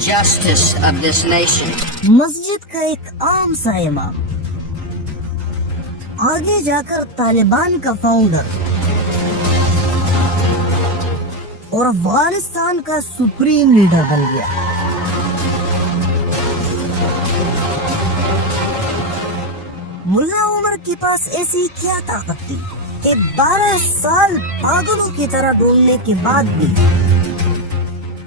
justice of this nation. मस्जिद का एक आम सा इमाम आगे जाकर तालिबान का फाउंडर और अफगानिस्तान का सुप्रीम लीडर बन गया। मुल्ला उमर के पास ऐसी क्या ताकत थी कि 12 साल पागलों की तरह ढूंढने के बाद भी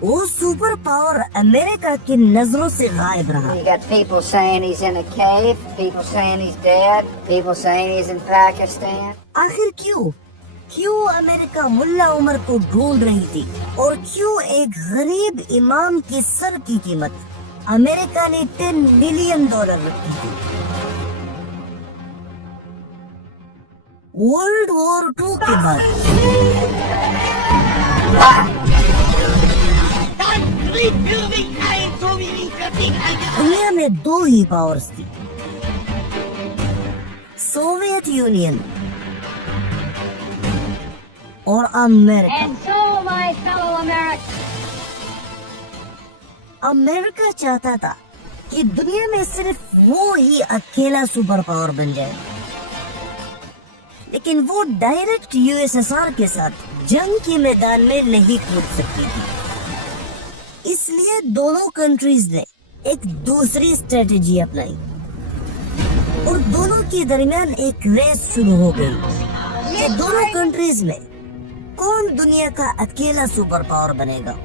वो सुपर पावर अमेरिका की नजरों से गायब रहा। You got people saying he's in a cave, people saying he's dead, people saying he's in Pakistan. आखिर क्यों अमेरिका मुल्ला उमर को ढूंढ रही थी और क्यों एक गरीब इमाम की सर की कीमत अमेरिका ने $10 मिलियन रखी थी? वर्ल्ड वॉर 2 के बाद दुनिया में 2 ही पावर्स थी, सोवियत यूनियन और America. And so, my fellow Americans, America चाहता था कि दुनिया में सिर्फ वो ही अकेला सुपर पावर बन जाए, लेकिन वो डायरेक्ट यूएसएसआर के साथ जंग के मैदान में नहीं कूद सकती थी। इसलिए दोनों कंट्रीज ने एक दूसरी स्ट्रेटेजी अपनाई और दोनों के दरमियान एक रेस शुरू हो गई कि दोनों कंट्रीज में कौन दुनिया का अकेला सुपर पावर बनेगा।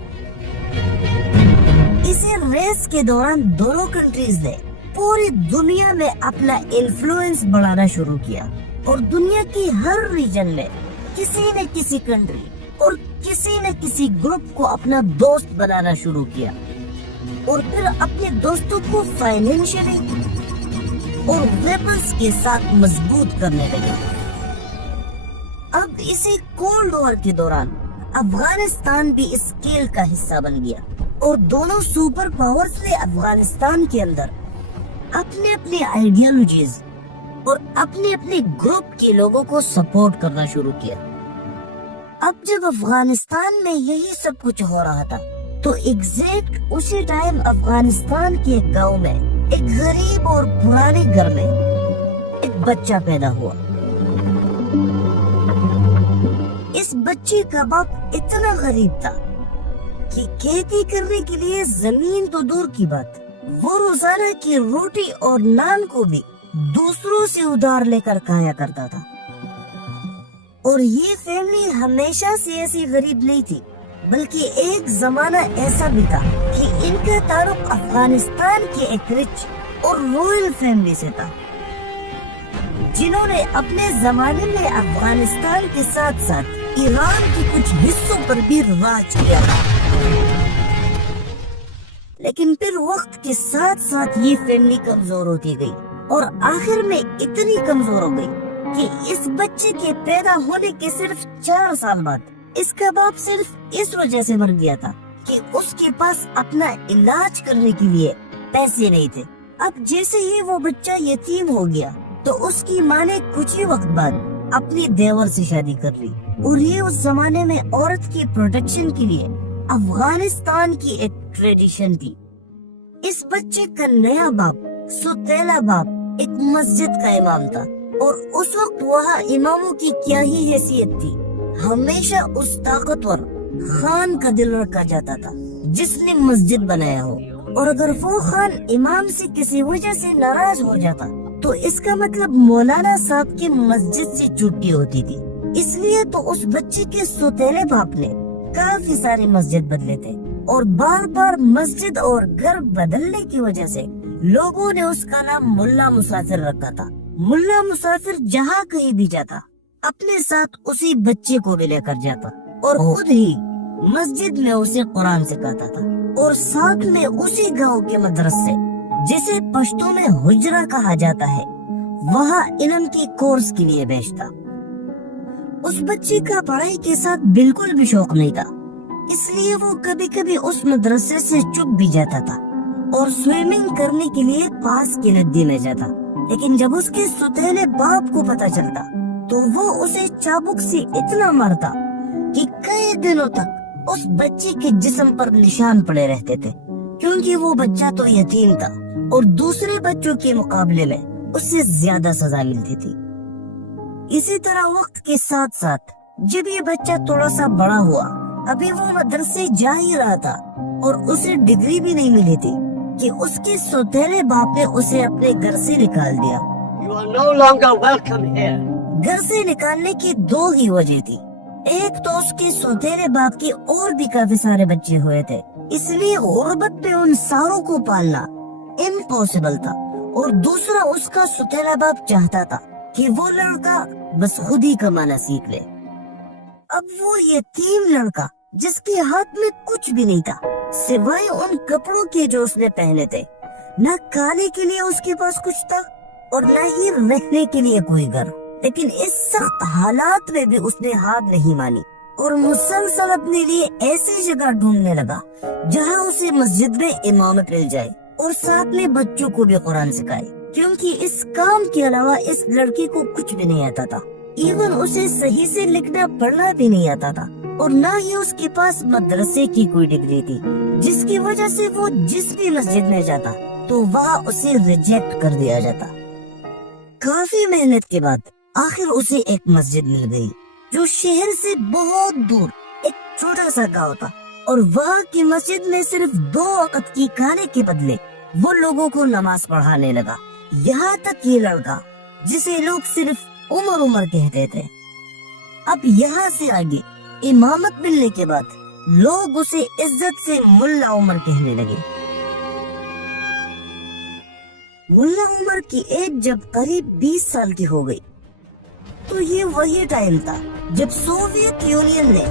इसे रेस के दौरान दोनों कंट्रीज ने पूरी दुनिया में अपना इन्फ्लुएंस बढ़ाना शुरू किया और दुनिया की हर रीजन में किसी न किसी कंट्री और किसी न किसी ग्रुप को अपना दोस्त बनाना शुरू किया और फिर अपने दोस्तों को फाइनेंशियली और वेपन्स के साथ मजबूत करने लगे। अब इसी कोल्ड वॉर के दौरान अफगानिस्तान भी इस खेल का हिस्सा बन गया और दोनों सुपर पावर्स ने अफगानिस्तान के अंदर अपने अपने आइडियोलॉजीज और अपने अपने ग्रुप के लोगों को सपोर्ट करना शुरू किया। अब जब अफगानिस्तान में यही सब कुछ हो रहा था तो एग्जैक्ट उसी टाइम अफगानिस्तान के एक गांव में एक गरीब और पुराने घर में एक बच्चा पैदा हुआ। इस बच्चे का बाप इतना गरीब था कि खेती करने के लिए जमीन तो दूर की बात, वो रोजाना की रोटी और नान को भी दूसरों से उधार लेकर खाया करता था। और ये फैमिली हमेशा से ऐसी गरीब नहीं थी, बल्कि एक जमाना ऐसा भी था कि इनका ताल्लुक अफगानिस्तान के एक रिच और रॉयल फैमिली से था, जिन्होंने अपने जमाने में अफगानिस्तान के साथ साथ ईरान के कुछ हिस्सों पर भी राज किया था। लेकिन फिर वक्त के साथ साथ ये फैमिली कमजोर होती गई और आखिर में इतनी कमजोर हो गई कि इस बच्चे के पैदा होने के सिर्फ 4 साल बाद इसका बाप सिर्फ इस वजह से मर गया था कि उसके पास अपना इलाज करने के लिए पैसे नहीं थे। अब जैसे ही वो बच्चा यतीम हो गया तो उसकी माँ ने कुछ ही वक्त बाद अपनी देवर से शादी कर ली और ये उस जमाने में औरत की प्रोटेक्शन के लिए अफगानिस्तान की एक ट्रेडिशन थी। इस बच्चे का नया बाप सुतेला बाप एक मस्जिद का इमाम था और उस वक्त वहाँ इमामों की क्या ही हैसियत थी, हमेशा उस ताकतवर खान का दिल रखा जाता था जिसने मस्जिद बनाया हो। और अगर वो खान इमाम से किसी वजह से नाराज हो जाता तो इसका मतलब मौलाना साहब की मस्जिद से छुट्टी होती थी। इसलिए तो उस बच्चे के सुतेले बाप ने काफी सारी मस्जिद बदले थे और बार बार मस्जिद और घर बदलने की वजह से लोगों ने उसका नाम मुल्ला मुसाफिर रखा था। मुल्ला मुसाफिर जहाँ कहीं भी जाता अपने साथ उसी बच्चे को भी लेकर जाता और खुद ही मस्जिद में उसे कुरान सिखाता था और साथ में उसी गांव के मदरसे जिसे पश्तो में हुजरा कहा जाता है वहाँ इल्म की कोर्स के लिए भेजता। उस बच्चे का पढ़ाई के साथ बिल्कुल भी शौक नहीं था, इसलिए वो कभी कभी उस मदरसे से चुप भी जाता था और स्विमिंग करने के लिए पास की नदी में जाता। लेकिन जब उसके सुतेले बाप को पता चलता तो वो उसे चाबुक से इतना मारता कि कई दिनों तक उस बच्चे के जिस्म पर निशान पड़े रहते थे, क्योंकि वो बच्चा तो यतीम था और दूसरे बच्चों के मुकाबले में उससे ज्यादा सजा मिलती थी। इसी तरह वक्त के साथ साथ जब ये बच्चा थोड़ा सा बड़ा हुआ, अभी वो मदरसे जा ही रहा था और उसे डिग्री भी नहीं मिली थी कि उसके सौतेले बाप ने उसे अपने घर से निकाल दिया। You are no longer welcome here. घर से निकालने की दो ही वजह थी। एक तो उसके सौतेले बाप के और भी काफी सारे बच्चे हुए थे, इसलिए गुर्बत में उन सारों को पालना इम्पॉसिबल था। और दूसरा, उसका सौतेला बाप चाहता था कि वो लड़का बस खुद ही कमाना सीख ले। अब वो यतीम लड़का जिसके हाथ में कुछ भी नहीं था सिवाय उन कपड़ों के जो उसने पहने थे, न खाने के लिए उसके पास कुछ था और न ही रहने के लिए कोई घर। लेकिन इस सख्त हालात में भी उसने हार नहीं मानी और मुसलसल अपने लिए ऐसी जगह ढूंढने लगा जहां उसे मस्जिद में इमामत मिल जाए और साथ में बच्चों को भी कुरान सिखाए, क्योंकि इस काम के अलावा इस लड़के को कुछ भी नहीं आता था। इवन उसे सही से लिखना पढ़ना भी नहीं आता था और न ही उसके पास मदरसे की कोई डिग्री थी, जिसकी वजह से वो जिस भी मस्जिद में जाता तो वहाँ उसे रिजेक्ट कर दिया जाता। काफी मेहनत के बाद आखिर उसे एक मस्जिद मिल गई जो शहर से बहुत दूर एक छोटा सा गांव था और वहाँ की मस्जिद में सिर्फ 2 वक्त की खाने के बदले वो लोगों को नमाज पढ़ाने लगा। यहाँ तक ये लड़का, जिसे लोग सिर्फ उमर कहते थे, अब यहाँ से आगे इमामत मिलने के बाद लोग उसे इज्जत से मुल्ला उमर कहने लगे। मुल्ला उमर की एज जब करीब 20 साल की हो गई तो ये वही टाइम था जब सोवियत यूनियन ने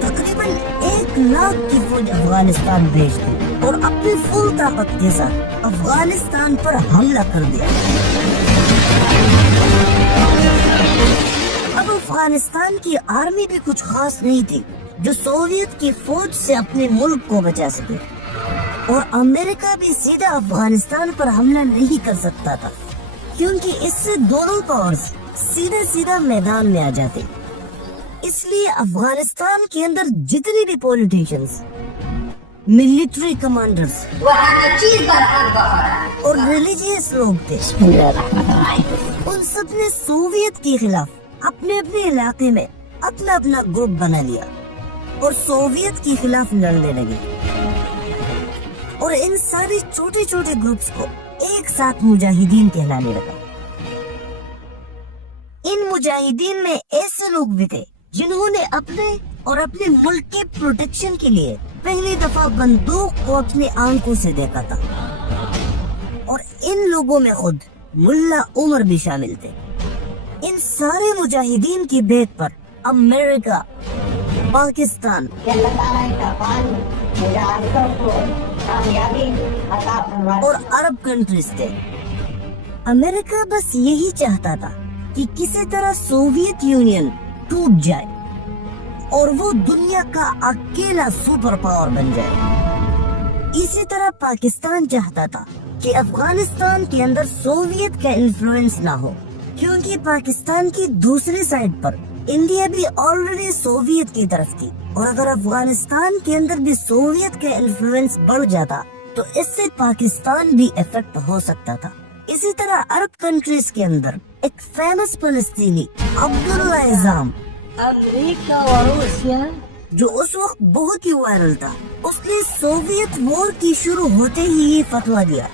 तकरीबन 1 लाख की फौज अफगानिस्तान भेज दी और अपनी फुल ताकत के साथ अफगानिस्तान पर हमला कर दिया। अब अफगानिस्तान की आर्मी भी कुछ खास नहीं थी जो सोवियत की फौज से अपने मुल्क को बचा सके, और अमेरिका भी सीधा अफगानिस्तान पर हमला नहीं कर सकता था क्योंकि इससे दोनों पावर्स सीधा मैदान में आ जाते। इसलिए अफगानिस्तान के अंदर जितने भी पॉलिटिशियंस, मिलिट्री कमांडर्स और रिलीजियस लोग थे, उन सब ने सोवियत के खिलाफ अपने अपने इलाके में अपना अपना ग्रुप बना लिया और सोवियत के खिलाफ लड़ने लगे। और इन सारे छोटे छोटे ग्रुप्स को एक साथ मुजाहिदीन कहलाने लगा। इन मुजाहिदीन में ऐसे लोग भी थे जिन्होंने अपने और अपने मुल्क के प्रोटेक्शन के लिए पहली दफा बंदूक को अपनी आंखों से देखा था, और इन लोगों में खुद मुल्ला उमर भी शामिल थे। इन सारे मुजाहिदीन की बेत पर अमेरिका, पाकिस्तान और अरब कंट्रीज थे। अमेरिका बस यही चाहता था कि किसी तरह सोवियत यूनियन टूट जाए और वो दुनिया का अकेला सुपर पावर बन जाए। इसी तरह पाकिस्तान चाहता था कि अफगानिस्तान के अंदर सोवियत का इन्फ्लुएंस ना हो, क्योंकि पाकिस्तान की दूसरी साइड पर इंडिया भी ऑलरेडी सोवियत की तरफ थी, और अगर अफगानिस्तान के अंदर भी सोवियत का इन्फ्लुएंस बढ़ जाता तो इससे पाकिस्तान भी इफेक्ट हो सकता था। इसी तरह अरब कंट्रीज के अंदर एक फेमस फलस्तीनी अब्दुल्ला इज़ाम, अमेरिका और रूसिया, जो उस वक्त बहुत ही वायरल था, उसने सोवियत वॉर की शुरू होते ही ये फतवा दिया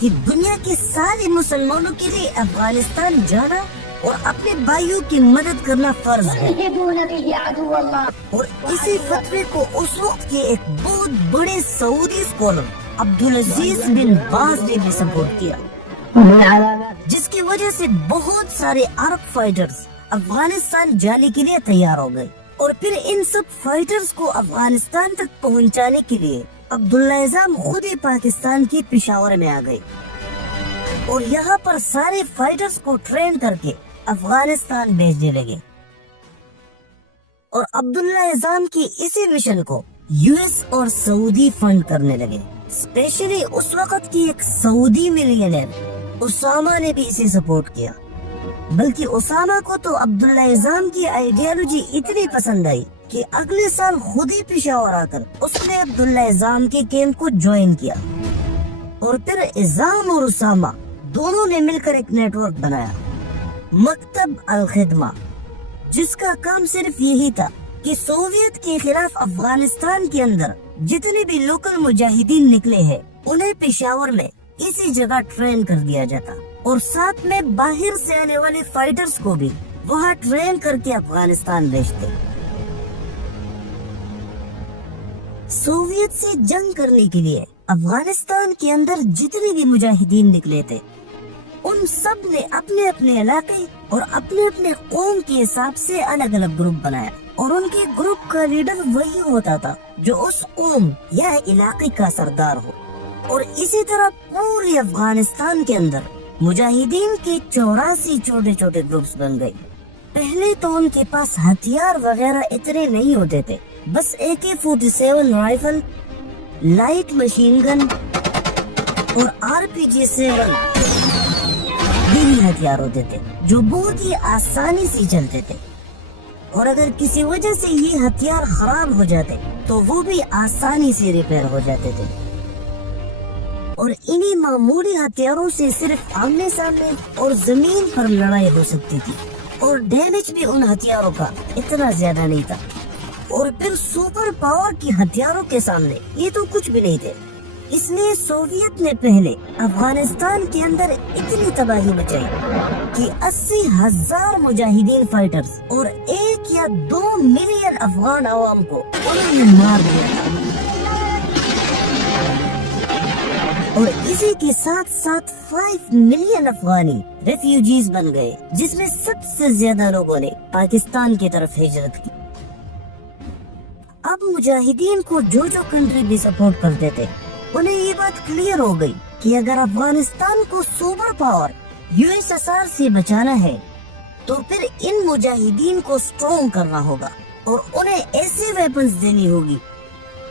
कि दुनिया के सारे मुसलमानों के लिए अफगानिस्तान जाना और अपने भाइयों की मदद करना फर्ज है। और इसी फतवे को उस वक्त के एक बहुत बड़े सऊदी स्कॉलर अब्दुल अजीज बिन बाज ने भी सपोर्ट किया, जिसकी वजह से बहुत सारे अरब फाइटर्स अफगानिस्तान जाने के लिए तैयार हो गए। और फिर इन सब फाइटर्स को अफगानिस्तान तक पहुंचाने के लिए अब्दुल्ला इज़ाम खुद ही पाकिस्तान की पेशावर में आ गए और यहाँ पर सारे फाइटर्स को ट्रेन करके अफगानिस्तान भेजने लगे। और अब्दुल्ला इज़ाम की इसी मिशन को यूएस और सऊदी फंड करने लगे। स्पेशली उस वक्त की एक सऊदी मिलियनेयर उसामा ने भी इसे सपोर्ट किया। बल्कि उसामा को तो अब्दुल्ला इज़ाम की आइडियोलॉजी इतनी पसंद आई کہ اگلے سال خود ہی پشاور آ کر اس نے عبداللہ اعظام کے کیمپ کو جوائن کیا اور پھر اعظام اور اسامہ دونوں نے مل کر ایک نیٹ ورک بنایا، مکتب الخدمہ، جس کا کام صرف یہی تھا کہ سوویت کے خلاف افغانستان کے اندر جتنے بھی لوکل مجاہدین نکلے ہیں انہیں پشاور میں اسی جگہ ٹرین کر دیا جاتا اور ساتھ میں باہر سے آنے والے فائٹرز کو بھی وہاں ٹرین کر کے افغانستان بھیجتے۔ سوویت سے جنگ کرنے کے لیے افغانستان کے اندر جتنے بھی مجاہدین نکلے تھے ان سب نے اپنے اپنے علاقے اور اپنے اپنے قوم کے حساب سے الگ الگ گروپ بنایا اور ان کے گروپ کا لیڈر وہی ہوتا تھا جو اس قوم یا علاقے کا سردار ہو، اور اسی طرح پورے افغانستان کے اندر مجاہدین کے 84 چھوٹے چھوٹے گروپس بن گئے۔ پہلے تو ان کے پاس ہتھیار وغیرہ اتنے نہیں ہوتے تھے، بس AK-47 rifle, light machine gun اور RPG-7 یہی ہتھیار ہوتے تھے جو بہت ہی آسانی سے چلتے تھے، اور اگر کسی وجہ سے یہ ہتھیار خراب ہو جاتے تو وہ بھی آسانی سے ریپیئر ہو جاتے تھے، اور انہی معمولی ہتھیاروں سے صرف آمنے سامنے اور زمین پر لڑائی ہو سکتی تھی، اور ڈیمیج بھی ان ہتھیاروں کا اتنا زیادہ نہیں تھا، اور پھر سپر پاور کی ہتھیاروں کے سامنے یہ تو کچھ بھی نہیں تھے۔ اس لیے سوویت نے پہلے افغانستان کے اندر اتنی تباہی مچائی کہ 80,000 مجاہدین فائٹرز اور 1 یا 2 ملین افغان عوام کو انہوں نے مار دیا تھا، اور اسی کے ساتھ ساتھ 5 ملین افغانی ریفیوجیز بن گئے، جس میں سب سے زیادہ لوگوں نے پاکستان کی طرف ہجرت کی۔ اب مجاہدین کو جو کنٹری بھی سپورٹ کرتے تھے انہیں یہ بات کلیئر ہو گئی کہ اگر افغانستان کو سپر پاور USSR سے بچانا ہے تو پھر ان مجاہدین کو اسٹرانگ کرنا ہوگا اور انہیں ایسے ویپنز دینی ہوگی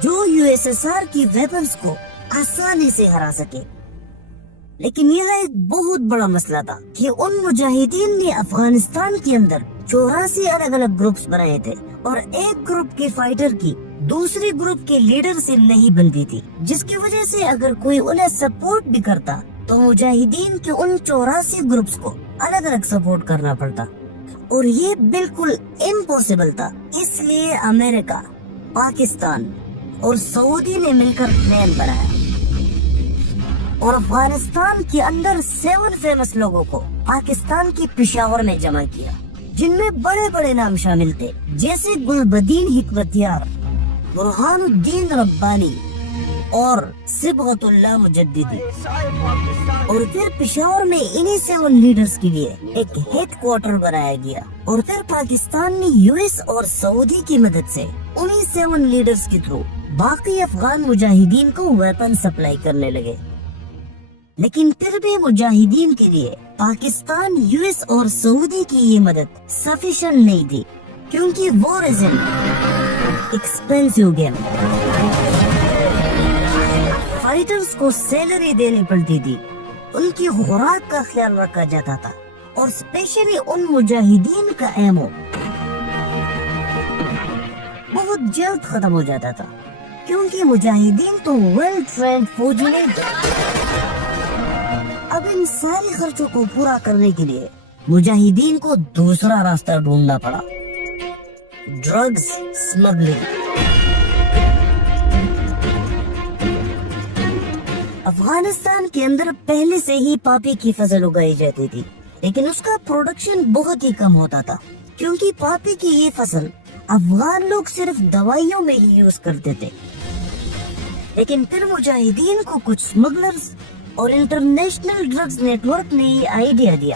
جو USSR کی ویپنز کو آسانی سے ہرا سکے۔ لیکن یہ ایک بہت بڑا مسئلہ تھا کہ ان مجاہدین نے افغانستان کے اندر 84 الگ الگ گروپس بنائے تھے، اور ایک گروپ کے فائٹر کی دوسری گروپ کے لیڈر سے نہیں بنتی تھی، جس کی وجہ سے اگر کوئی انہیں سپورٹ بھی کرتا تو مجاہدین کے ان 84 گروپس کو الگ الگ سپورٹ کرنا پڑتا، اور یہ بالکل امپوسیبل تھا۔ اس لیے امریکہ، پاکستان اور سعودی نے مل کر پلان بنایا اور افغانستان کے اندر 7 فیمس لوگوں کو پاکستان کی پشاور میں جمع کیا، جن میں بڑے بڑے نام شامل تھے جیسے گلبدین حکمتیار، برہان الدین ربانی اور صبغت اللہ مجددی، اور پھر پشاور میں انہی 7 لیڈرز کے لیے ایک ہیڈ کوارٹر بنایا گیا، اور پھر پاکستان نے US اور سعودی کی مدد سے انہی 7 لیڈرز کے تھرو باقی افغان مجاہدین کو ویپن سپلائی کرنے لگے۔ لیکن پھر بھی مجاہدین کے لیے پاکستان، US اور سعودی کی یہ مدد سفیشنٹ نہیں تھی، کیونکہ war is an expensive game. Fighters کو سیلری دینی پڑتی تھی، ان کی خوراک کا خیال رکھا جاتا تھا، اور اسپیشلی ان مجاہدین کا ایمو بہت جلد ختم ہو جاتا تھا، کیونکہ مجاہدین تو ویل ٹرینڈ فوجی نہیں تھے۔ اب ان سارے خرچوں کو پورا کرنے کے لیے مجاہدین کو دوسرا راستہ ڈھونڈنا پڑا، ڈرگز سمگلنگ۔ افغانستان کے اندر پہلے سے ہی پاپی کی فصل اگائی جاتی تھی، لیکن اس کا پروڈکشن بہت ہی کم ہوتا تھا، کیونکہ پاپی کی یہ فصل افغان لوگ صرف دوائیوں میں ہی یوز کرتے تھے۔ لیکن پھر مجاہدین کو کچھ سمگلرز اور انٹرنیشنل ڈرگز نیٹ ورک نے یہ آئیڈیا دیا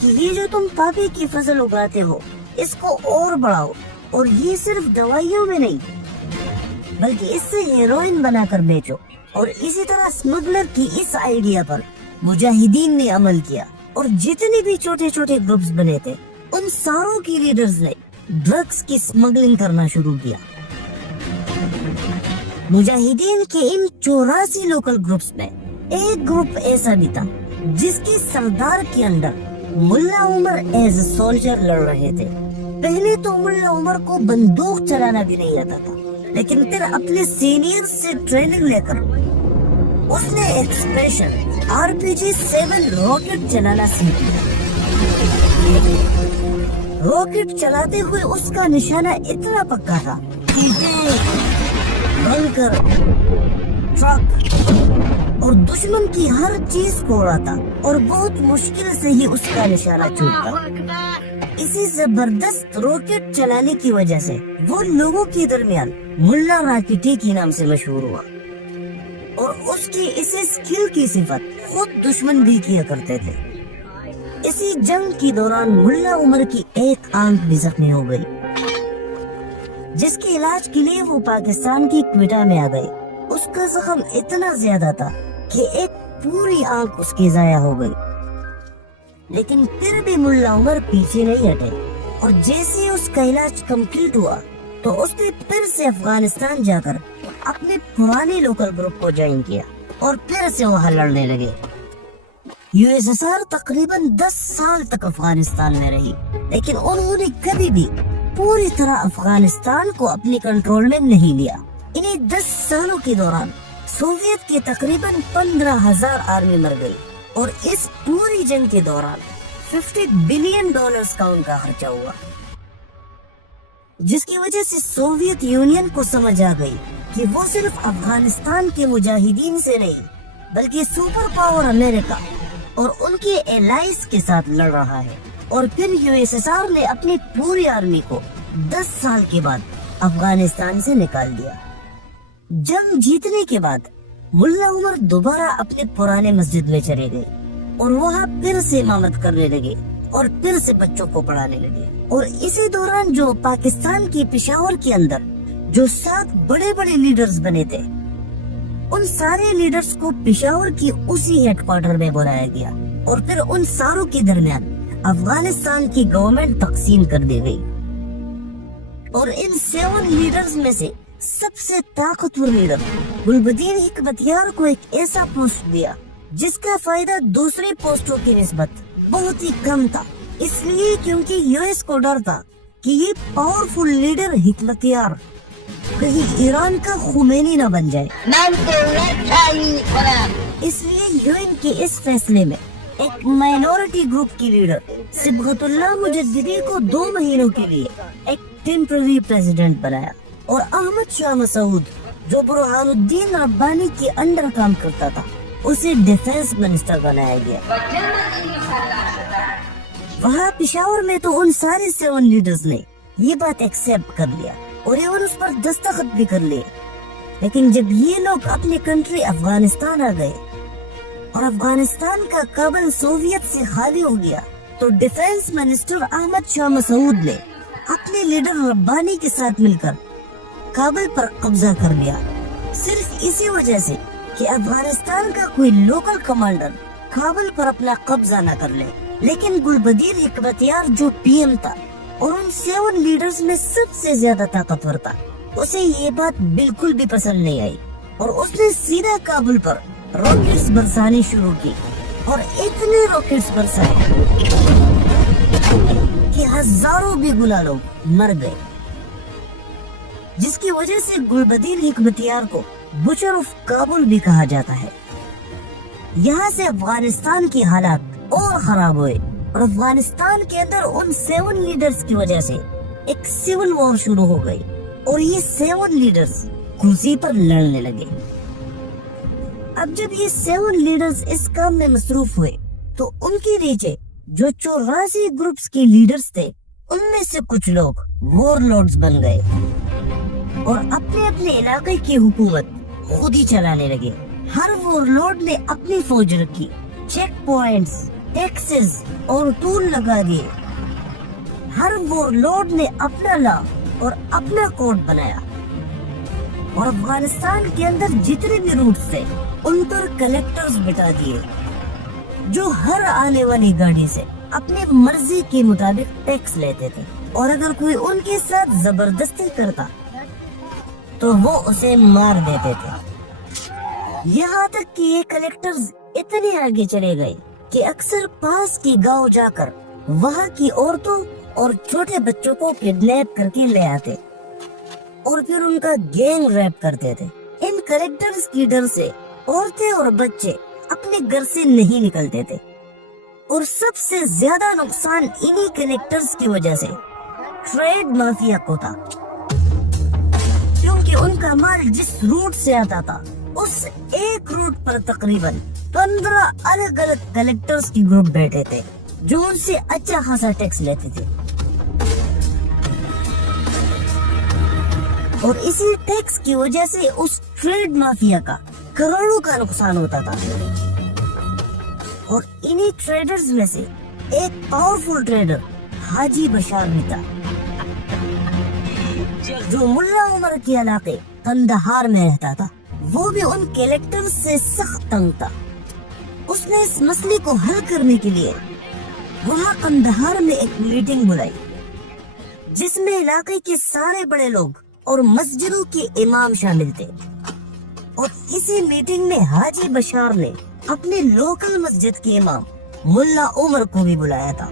کہ یہ جو تم پاپی کی فصل اگاتے ہو اس کو اور بڑھاؤ، اور یہ صرف دوائیوں میں نہیں بلکہ اس سے ہیروئن بنا کر بیچو۔ اور اسی طرح سمگلر کی اس آئیڈیا پر مجاہدین نے عمل کیا، اور جتنے بھی چھوٹے چھوٹے گروپس بنے تھے ان ساروں کی لیڈرز نے ڈرگز کی سمگلنگ کرنا شروع کیا۔ مجاہدین کے ان 84 لوکل گروپس میں ایک گروپ ایسا بھی تھا جس کی سردار کے اندر ملا عمر ایز اے سولجر لڑ رہے تھے، पहले तो मुल्ला उमर को बंदूक चलाना भी नहीं आता था, लेकिन फिर अपने सीनियर से ट्रेनिंग लेकर उसने एक्सप्रेशन RPG-7 रॉकेट चलाना सीख लिया। रॉकेट चलाते हुए उसका निशाना इतना पक्का था कि बंकर, ट्रक और दुश्मन की हर चीज को उड़ाता और बहुत मुश्किल से ही उसका निशाना छूटता। इसी जबरदस्त रॉकेट चलाने की वजह से वो लोगों के दरमियान मुल्ला राकिटी के नाम से मशहूर हुआ और उसकी इसी स्किल की सिफत खुद दुश्मन भी किया करते थे। इसी जंग के दौरान मुल्ला उमर की एक आंख भी जख्मी हो गई, जिसके इलाज के लिए वो पाकिस्तान की क्वेटा में आ गए। उसका जख्म इतना ज्यादा था कि एक पूरी आंख उसकी जाया हो गई, लेकिन फिर भी मुल्ला उमर पीछे नहीं हटे और जैसे ही उसका इलाज कंप्लीट हुआ तो उसने फिर से अफगानिस्तान जाकर अपने पुराने लोकल ग्रुप को ज्वाइन किया और फिर से वहाँ लड़ने लगे। USSR तकरीबन 10 साल तक अफगानिस्तान में रही, लेकिन उन्होंने कभी भी पूरी तरह अफगानिस्तान को अपने कंट्रोल में नहीं लिया। इन्हीं 10 सालों के दौरान सोवियत की तकरीबन 15,000 आर्मी मर गई और इस पूरी जंग के दौरान $50 बिलियन का उनका खर्चा हुआ, जिसकी वजह से सोवियत यूनियन को समझ आ गई कि वो सिर्फ अफगानिस्तान के मुजाहिदीन से नहीं बल्कि सुपर पावर अमेरिका और उनके एलाइज के साथ लड़ रहा है। और फिर USSR ने अपनी पूरी आर्मी को 10 साल के बाद अफगानिस्तान से निकाल दिया। जंग जीतने के बाद मुल्ला उमर दोबारा अपने पुराने मस्जिद में चले गए और वहाँ फिर से इमामत करने लगे और फिर से बच्चों को पढ़ाने लगे। और इसी दौरान जो पाकिस्तान की पेशावर के अंदर जो 7 बड़े बड़े लीडर्स बने थे, उन सारे लीडर्स को पेशावर की उसी हेडक्वार्टर में बुलाया गया और फिर उन सारों के दरमियान अफगानिस्तान की गवर्नमेंट तकसीम कर दी गई। और इन 7 लीडर्स में से सबसे ताकतवर लीडर गुलबदीन हिकमतयार को एक ऐसा पोस्ट दिया जिसका फायदा दूसरी पोस्टों की निस्बत बहुत ही कम था, इसलिए क्योंकि यूएस को डर था कि ये पावरफुल लीडर हिकमतयार कहीं ईरान का खुमैनी न बन जाए। इसलिए यूएन के इस फैसले में एक माइनॉरिटी ग्रुप की लीडर सिबगतुल्लाह मुजद्दिदी को 2 महीनों के लिए एक टेम्पररी प्रेसिडेंट बनाया और अहमद शाह मसूद, जो बुरहानुद्दीन रब्बानी के अंडर काम करता था, उसे डिफेंस मिनिस्टर बनाया गया। वहाँ पिशावर में तो उन सारे 7 लीडर्स ने ये बात एक्सेप्ट कर लिया और ये उस पर दस्तखत भी कर लिए। लेकिन जब ये लोग अपने कंट्री अफगानिस्तान आ गए और अफगानिस्तान का काबल सोवियत से खाली हो गया, तो डिफेंस मिनिस्टर अहमद शाह मसूद ने अपने लीडर रब्बानी के साथ मिलकर काबल पर कब्जा कर लिया, सिर्फ इसी वजह से कि अफगानिस्तान का कोई लोकल कमांडर काबल पर अपना कब्जा न कर ले। लेकिन गुलबदीन हिकमतयार जो PM था और उन 7 लीडर्स में सबसे ज्यादा ताकतवर था, उसे ये बात बिल्कुल भी पसंद नहीं आई और उसने सीधा काबुल पर रॉकेट्स बरसाने शुरू की और इतने रॉकेट्स बरसाए कि हजारों बेगुनाह लोग मर गए, जिसकी वजह से गुलबदीन हिकमतयार को बुचर ऑफ काबुल भी कहा जाता है। यहाँ से अफगानिस्तान की हालात और खराब हुए और अफगानिस्तान के अंदर उन 7 लीडर्स की वजह से एक सिविल वॉर शुरू हो गई और ये 7 लीडर्स कुर्सी पर लड़ने लगे। अब जब ये 7 लीडर्स इस काम में मसरूफ हुए तो उनके नीचे जो 84 ग्रुप्स के लीडर्स थे, उनमें से कुछ लोग वॉरलॉर्ड्स बन गए और अपने अपने इलाके की हुकूमत खुद ही चलाने लगे। हर वॉरलॉर्ड ने अपनी फौज रखी, चेक पॉइंट्स, टैक्सेस और टूल लगा दिए। हर वॉरलॉर्ड ने अपना लॉ और अपना कोड बनाया और अफगानिस्तान के अंदर जितने भी रूट्स थे उन पर कलेक्टर्स बिठा दिए, जो हर आने वाली गाड़ी से अपने मर्जी के मुताबिक टैक्स लेते थे और अगर कोई उनके साथ जबरदस्ती करता तो वो उसे मार देते थे। यहाँ तक कि ये कलेक्टर्स इतने आगे चले गए कि अक्सर पास के गांव जाकर वहाँ की औरतों और छोटे बच्चों को किडनैप करके ले आते और फिर उनका गैंग रैप करते थे। इन कैरेक्टर्स की डर से औरतें और बच्चे अपने घर से नहीं निकलते थे और सबसे ज्यादा नुकसान इन्हीं कैरेक्टर्स की वजह से ट्रेड माफिया को था, क्योंकि उनका माल जिस रूट से आता था उस एक रूट पर तकरीबन 15 अलग अलग कलेक्टर्स की ग्रुप बैठे थे जो उनसे अच्छा खासा टैक्स लेते थे और इसी टैक्स की वजह से उस ट्रेड माफिया का करोड़ों का नुकसान होता था। और इन्हीं ट्रेडर्स में से एक पावरफुल ट्रेडर हाजी बशार भी था, जो मुल्ला उमर के इलाके कंदहार में रहता था। वो भी उन कैरेक्टर्स से सख्त तंग था। उसने इस मसले को हल करने के लिए वहाँ कंदहार में एक मीटिंग बुलाई, जिसमें इलाके के सारे बड़े लोग और मस्जिदों के इमाम शामिल थे। और इसी मीटिंग में हाजी बशार ने अपने लोकल मस्जिद के इमाम मुल्ला उमर को भी बुलाया था।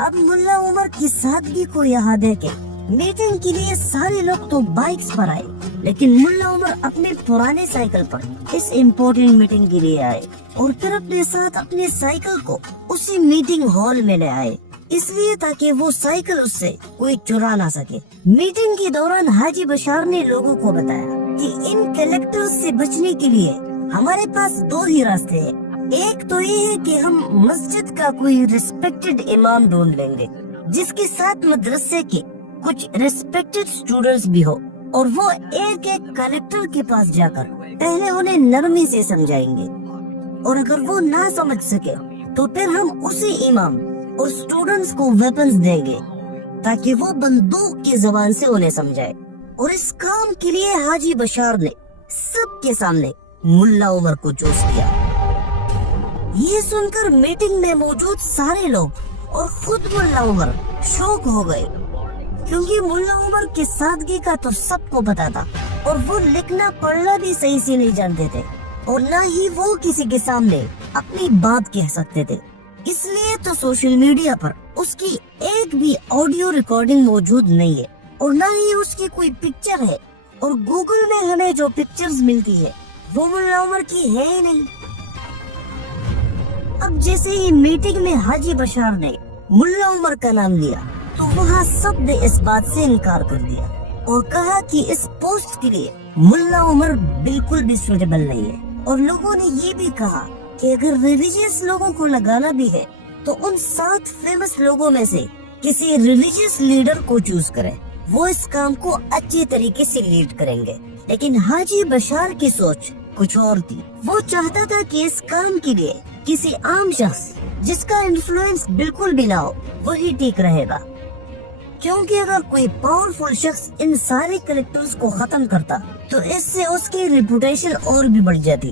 अब मुल्ला उमर की सादगी को यहाँ देखे मीटिंग के लिए सारे लोग तो बाइक्स पर आए, लेकिन मुल्ला उमर अपने पुराने साइकिल पर इस इम्पोर्टेंट मीटिंग के लिए आए और फिर अपने साथ अपने साइकिल को उसी मीटिंग हॉल में ले आए, इसलिए ताकि वो साइकिल उससे कोई चुरा ना सके। मीटिंग के दौरान हाजी बशार ने लोगों को बताया कि इन कैरेक्टर्स से बचने के लिए हमारे पास दो ही रास्ते हैं। एक तो ये है कि हम मस्जिद का कोई रिस्पेक्टेड इमाम ढूंढ लेंगे जिसके साथ मदरसे के कुछ रिस्पेक्टेड स्टूडेंट्स भी हो, और वो एक एक कलेक्टर के पास जाकर पहले उन्हें नरमी से समझाएंगे, और अगर वो ना समझ सके तो फिर हम उसी इमाम और स्टूडेंट्स को वेपन्स देंगे ताकि वो बंदूक की जबान से उन्हें समझाए। और इस काम के लिए हाजी बशार ने सबके सामने मुल्ला उमर को चूज किया। ये सुनकर मीटिंग में मौजूद सारे लोग और खुद मुल्ला उमर शौक हो गए, क्योंकि मुल्ला उमर की सादगी का तो सबको पता था और वो लिखना पढ़ना भी सही से नहीं जानते थे, और न ही वो किसी के सामने अपनी बात कह सकते थे। इसलिए तो सोशल मीडिया पर उसकी एक भी ऑडियो रिकॉर्डिंग मौजूद नहीं है और न ही उसकी कोई पिक्चर है, और गूगल में हमें जो पिक्चर्स मिलती है वो मुल्ला उमर की है ही नहीं। अब जैसे ही मीटिंग में हाजी बशार ने मुल्ला उमर का नाम लिया तो वहाँ सब ने इस बात से इनकार कर दिया और कहा कि इस पोस्ट के लिए मुल्ला उमर बिल्कुल भी सूटेबल नहीं है। और लोगों ने ये भी कहा कि अगर रिलीजियस लोगों को लगाना भी है तो उन 7 फेमस लोगों में से किसी रिलीजियस लीडर को चूज करें, वो इस काम को अच्छे तरीके से लीड करेंगे। लेकिन हाजी बशार की सोच कुछ और थी। वो चाहता था कि इस काम के लिए किसी आम शख्स जिसका इन्फ्लुएंस बिल्कुल भी ना हो वही ठीक रहेगा, क्योंकि अगर कोई पावरफुल शख्स इन सारे कैरेक्टर्स को खत्म करता तो इससे उसकी रेपुटेशन और भी बढ़ जाती।